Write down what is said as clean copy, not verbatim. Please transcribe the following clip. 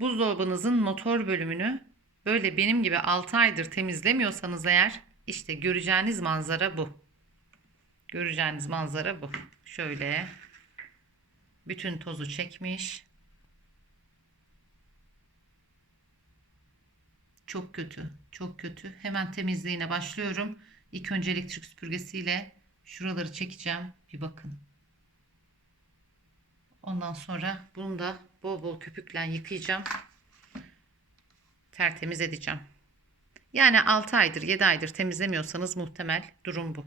Buzdolabınızın motor bölümünü böyle benim gibi 6 aydır temizlemiyorsanız eğer işte göreceğiniz manzara bu. Göreceğiniz manzara bu. Şöyle bütün tozu çekmiş. Çok kötü, çok kötü. Hemen temizliğine başlıyorum. İlk önce elektrik süpürgesiyle şuraları çekeceğim. Bir bakın. Ondan sonra bunu da bol bol köpükle yıkayacağım. Tertemiz edeceğim. Yani 6 aydır, 7 aydır temizlemiyorsanız muhtemel durum bu.